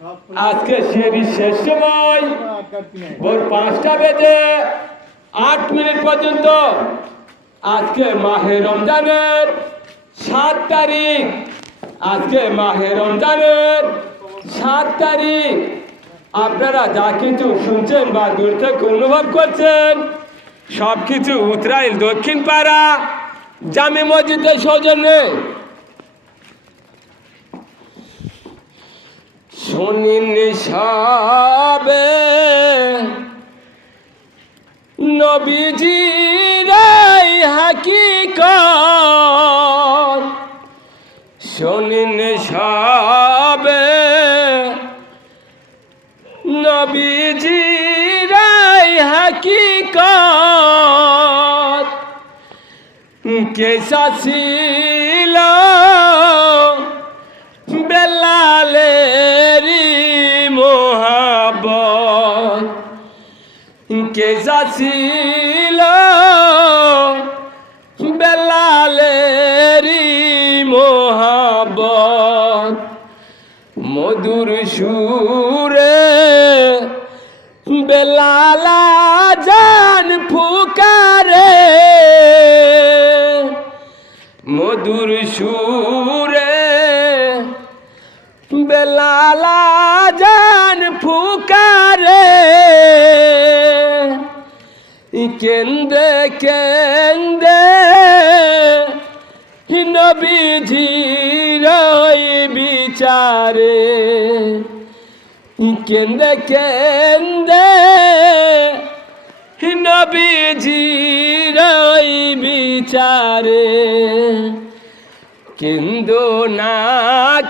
আজকে সেরি শেষ সময় ভোর 5টা বেজে 8 মিনিট পর্যন্ত আজকে মাহে রমজানের 7 তারিখ। আজকে মাহে রমজানের 7 তারিখ। আপনারা যা কিছু শুনছেন বা দূর থেকে অনুভব করছেন সব কিছু উত্তরাইল দক্ষিণ পাড়া জামে মসজিদের সৌজন্যে। শোনেন সবে নবীজির হাকিকত, শোনেন সবে নবীজির হাকিকত। কেসা ছিল বেলালেরি মোহাবত, কেসা ছিল বেলালেরি মোহাবত। মধুর সুরে বেলালা জান ফুকারে, মধুর সুরে বেলালা জান ফুকারে। কেন্দে কেন্দে নবীজির বিচারে, কেন্দে কেন্দে নবীজির বিচারে। কেন্দো না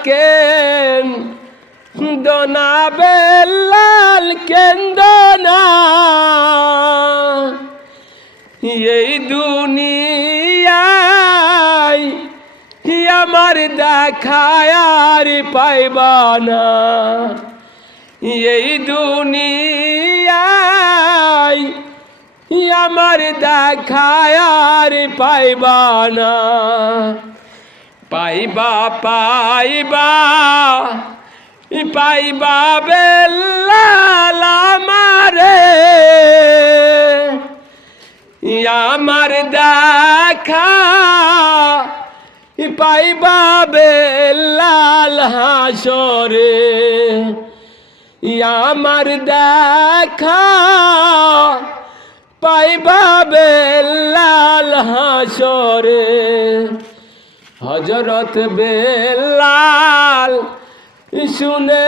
কেন্দো না বেলাল কেন্দো না, এই দুনিয়ায় আমার দেখায় আর পাইবা না। এই দুনিয়ায় আমার দেখায় আর পাইবা না। পাইবা পাইবা পাইবা বেলাল আমারে, আমার দেখা পাইবা বেলাল হাসরে। আমার দেখা পাইবা বেলাল হাসরে। হযরত বেলাল শুনে